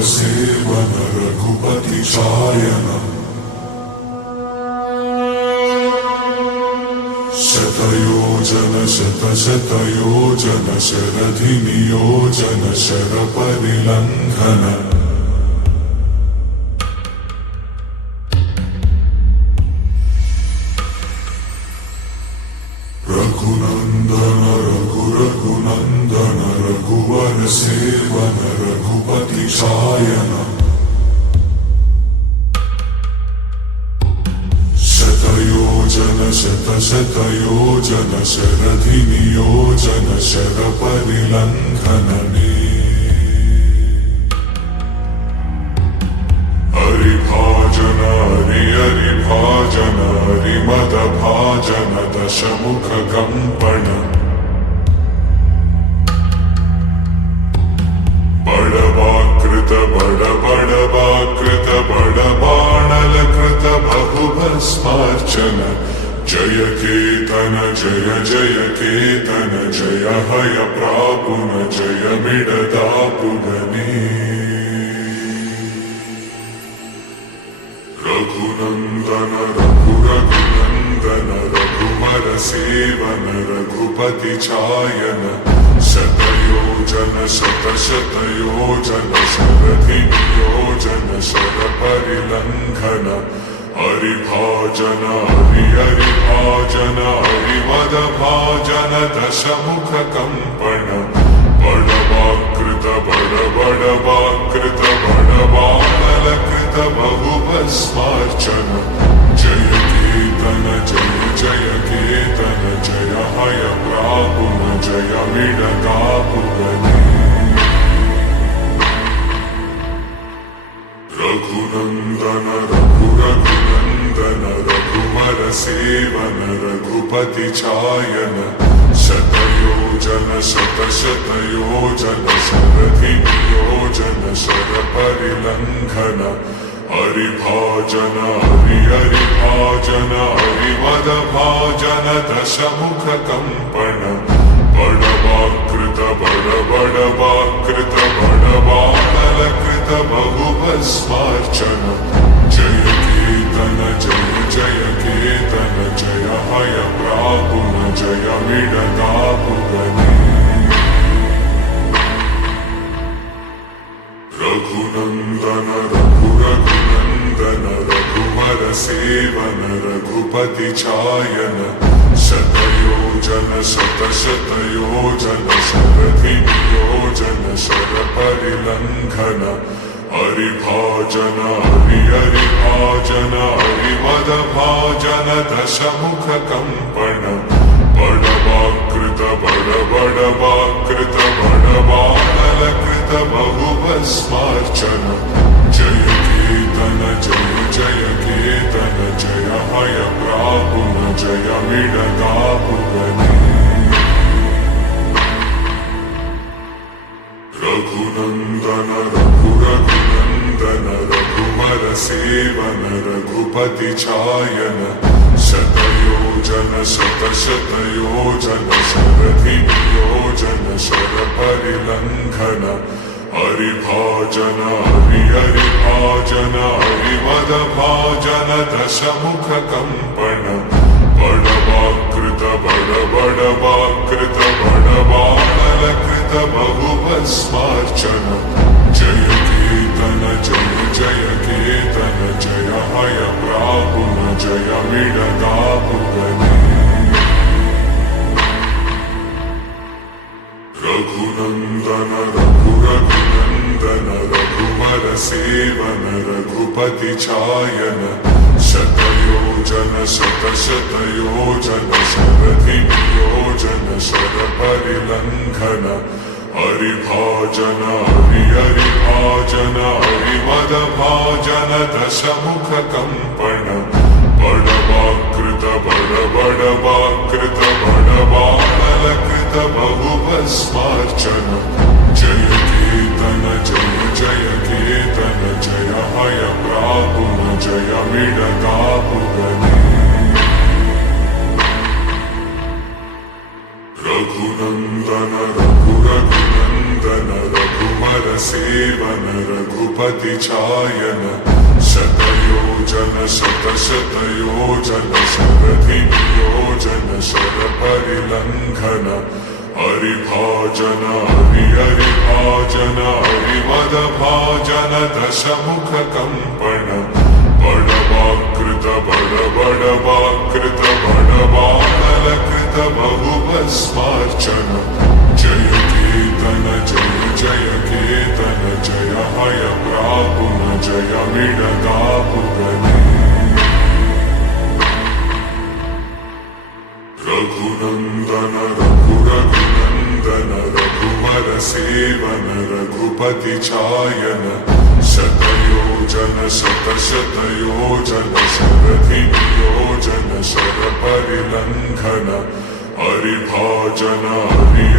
सेवन रघुपति चायन शतयोजन शतशतयोजन शरधिनियोजन शरपरिलङ्घन रघुनन्दन रघुनन्दन रघुवर सेवन रघुपति चायन शतयोजन शतशतयोजन शरधिनियोजन शरपरिलङ्घनने हरिभाजन हरिभाजन हरिमदभाजन दशमुख कंपन बड़वाकृत बड़वाकृत बड़बाणलकृत बहुभस्मार्चन जय केतन जय जय केतन जय हय प्रापुन जय मिडदापुगने रघुनन्दन रघुनन्दन रघुवर सेवन रघुपति चायन शतयोजन शतशतयोजन शरधिनियोजन शरपरिलङ्घन हरिभाजन हरिभाजन हरिमदभाजन दशमुख कंपन बड़वाकृत बड़वाकृत बड़बाणलकृत बहुभस्मार्चन जय केतन जय जय केतन जय हय प्रापुन जय मिडदापुगने रघुनन्दन रघुनन्दन रघुवर सेवन रघुपति चायन शतयोजन शतशतयोजन शरधिनियोजन शरपरिलङ्घन हरिभाजन हरिभाजन हरिमदभाजन दशमुख कंपन बड़वाकृत बड़वाकृत बड़बाणलकृत बहुभस्मार्चन जय केतन जय जय केतन जय हय प्रापुन जय मिडदापुगने रघुनन्दन रघुनन्दन रघुवर सेवन रघुपति चायन शतयोजन शतशतयोजन शरधिनियोजन शरपरिलङ्घन हरिभाजन हरिभाजन हरिमदभाजन दशमुख कंपन बड़वाकृत बड़वाकृत बड़बाणलकृत बहुभस्मार्चन जय केतन जय जय केतन जय हय प्रापुन जय मिडदापुगने रघुनन्दन रघुनन्दन रघुवर सेवन रघुपति चायन शतयोजन शतशतयोजन शरधिनियोजन शरपरिलङ्घन हरिभाजन हरिभाजन हरिमदभाजन दशमुख कंपन बड़वाकृत बड़वाकृत बड़बाणलकृत बहुभस्मार्चन जय केतन जय जय केतन जय हय प्रापुन जय मिडदापुगने रघुनन्दन रघुनन्दन रघुवर सेवन रघुपति चायन शतयोजन शतशतयोजन शरधिनियोजन शरपरिलङ्घन हरिभाजन हरिभाजन हरिमदभाजन दशमुख कंपन बड़वाकृत बड़वाकृत बड़बाणलकृत बहुभस्मार्चन जय केतन जय जय केतन जय हय प्रापुन जय मिडदापुगने रघुनन्दन रघुनन्दन रघुवर रघुवर सेवन रघुपति छायन शतयोजन शतशतयोजन शरधि नियोजन शर परिलंघन हरिभाजन हरिभाजन हरिमदभाजन दशमुख कंपन बड़वाकृत बड़वाकृत बड़वानलकृत बहुभस्मार्चन जय केतन जय केतन जय हय प्रापुन जय मिडगापुगने रघुनंदन रघुनंदन रघुवर सेवन रघुपति छायन शतयोजन शतशतयोजन शरधि नियोजन शर परिलंघन हरिभाजन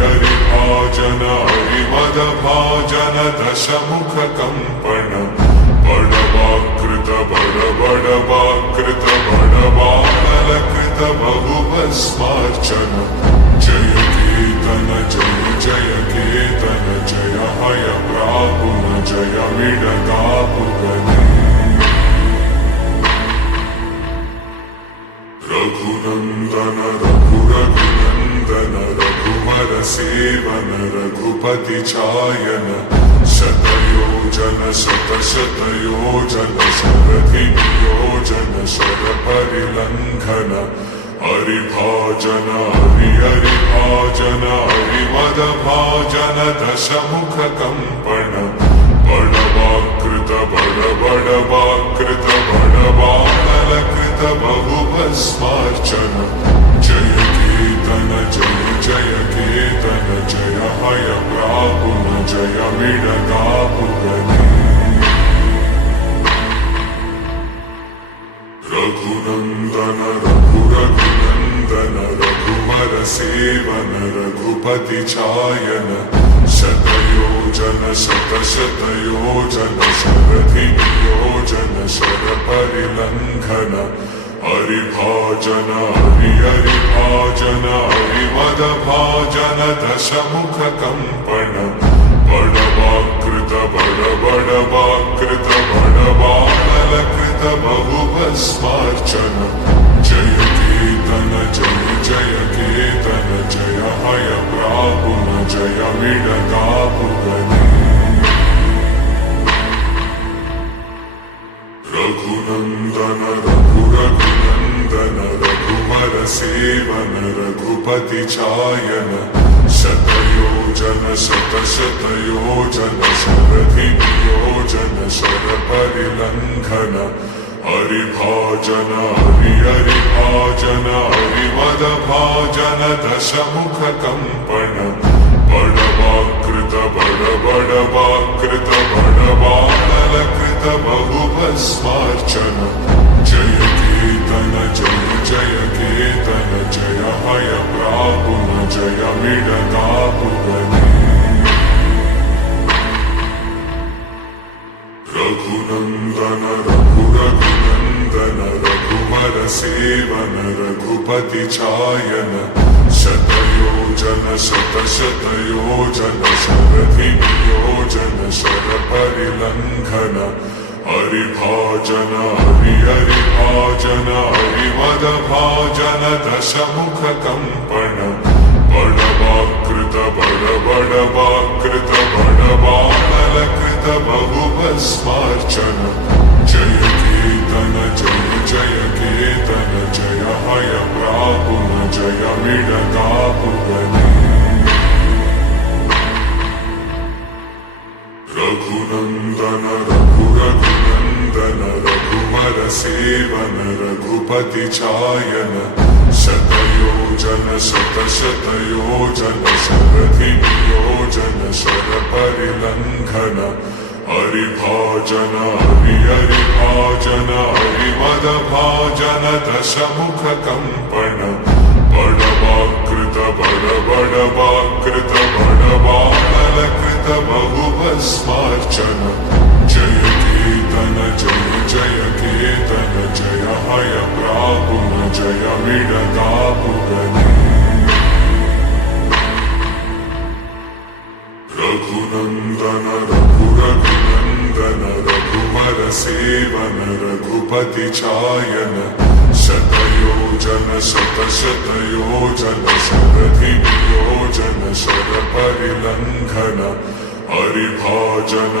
हरिभाजन हरिमदभाजन दशमुख कंपन बड़वाकृत बड़वाकृत बड़वानलकृत बहुभस्मार्चन जय केतन जय केतन जय हय प्रापुन जय मिडगापुगने रघुनंदन रघुनंदन रघुवर सेवन रघुपति छायन शतयोजन शतशतयोजन शरधि नियोजन शर परिलंघन हरिभाजन हरिभाजन हरिमदभाजन दशमुख कंपन बड़वाकृत बड़वाकृत बड़वानलकृत बहुभस्मार्चन जय केतन जय केतन जय हय प्रापुन जय मिडगापुगने रघुनंदन रघुनंदन रघुवर सेवन रघुपति छायन शतयोजन शतशतयोजन शरधि नियोजन शर परिलंघन हरिभाजन हरिभाजन हरिमदभाजन दशमुख कंपन बड़वाकृत बड़वाकृत बड़वानलकृत बहुभस्मार्चन जय केतन जय केतन जय हय प्रापुन जय मिडगापुगने रघुनंदन रघुनंदन रघुवर सेवन रघुपति छायन शतयोजन शतशतयोजन शरधि नियोजन शर परिलंघन हरिभाजन हरिभाजन हरिमदभाजन दशमुख कंपन बड़वाकृत बड़वाकृत बड़वानलकृत बहुभस्मार्चन जय केतन जय केतन जय हय प्रापुन जय मिडगापुगने रघुनंदन रघुनंदन रघुवर सेवन रघुपति छायन शतयोजन शतशतयोजन शरधि नियोजन शर परिलंघन हरिभाजन हरिभाजन हरिमदभाजन दशमुख कंपन बड़वाकृत बड़वाकृत बड़वानलकृत बहुभस्मार्चन जय केतन जय केतन जय हय प्रापुन जय मिडगापुगने रघुनंदन रघुनंदन रघुवर सेवन रघुपति छायन शतयोजन शतशतयोजन शरधि नियोजन शर परिलंघन हरिभाजन हरिभाजन हरिमदभाजन दशमुख कंपन बड़वाकृत बड़वाकृत बड़वानलकृत बहुभस्मार्चन जय केतन जय केतन जय हय प्रापुन जय मिडगापुगने रघुनन्दन रघुरघुनन्दन रघुवर सेवन रघुपति चायन शतयोजन शतशतयोजन शरधियोजन शरपरिलङ्घन हरिभाजन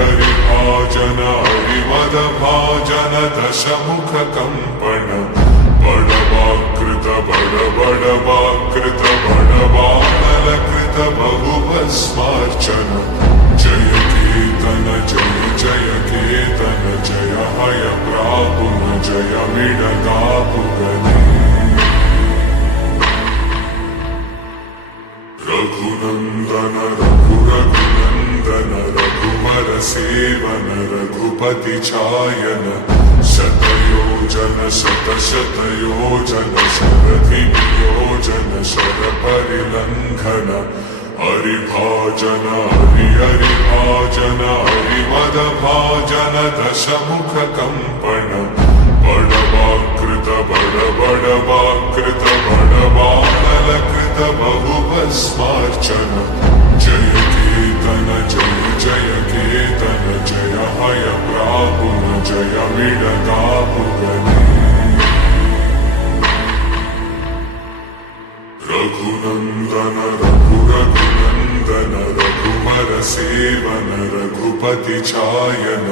हरिभाजन हरिमदभाजन दशमुखकम्पन बडवाकृत बडवाकृत बडवानलकृत बहुभस्मार्चन जय केतन जय केतन जय हय प्रापुन जय मिडगापुगने रघुनन्दन रघुरघुनन्दन रघुवर सेवन रघुपति चायन शतयोजन शतशतयोजन शरधियोजन शरपरिलङ्घन हरिभाजन हरिभाजन हरिमदभाजन दशमुखकम्पन बडवाकृत बडवाकृत बडवानलकृत बहुभस्मार्चन जय केतन जय केतन जय हय प्रापुन जय मिडगापुगने रघुनन्दन रघुरघुनन्दन रघुवर सेवन रघुपति चायन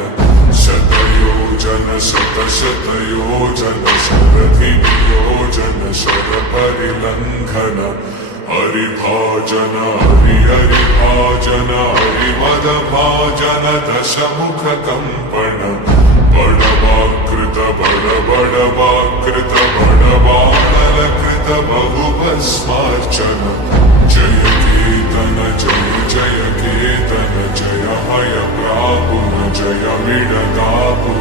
शतयोजन शतशतयोजन शरधियोजन शरपरिलङ्घन हरिभाजन हरिभाजन हरिमदभाजन दशमुखकम्पन बडवाकृत बडवाकृत बडवानलकृत बहुभस्मार्चन जय केतन जय केतन जय हय प्रापुन जय मिडगापुगने